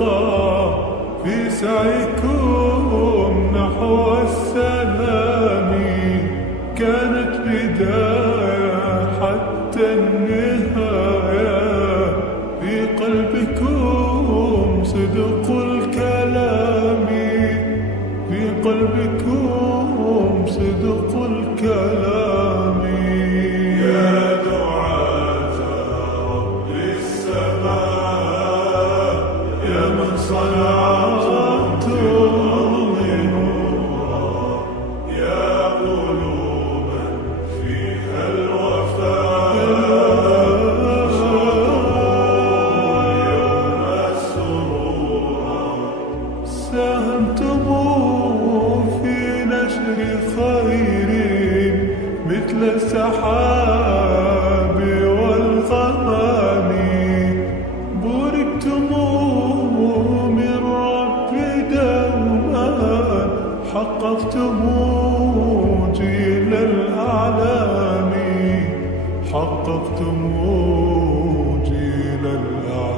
ترقى في سعيكم نحو السلام. كانت بداية حتى النهاية، في قلبكم صدق الكلام، في قلبكم صدق الكلام. يا دعاة رب السماء، يا من صنعتم الأرض نورا، يا قلوبا فيها الوفاء، يوم سرورا. ساهمتم في نشر خير مثل السحاب والغمام، بوركتم من رب دوما، حققتم جيل الأعلام، حققتم جيل الأعلام.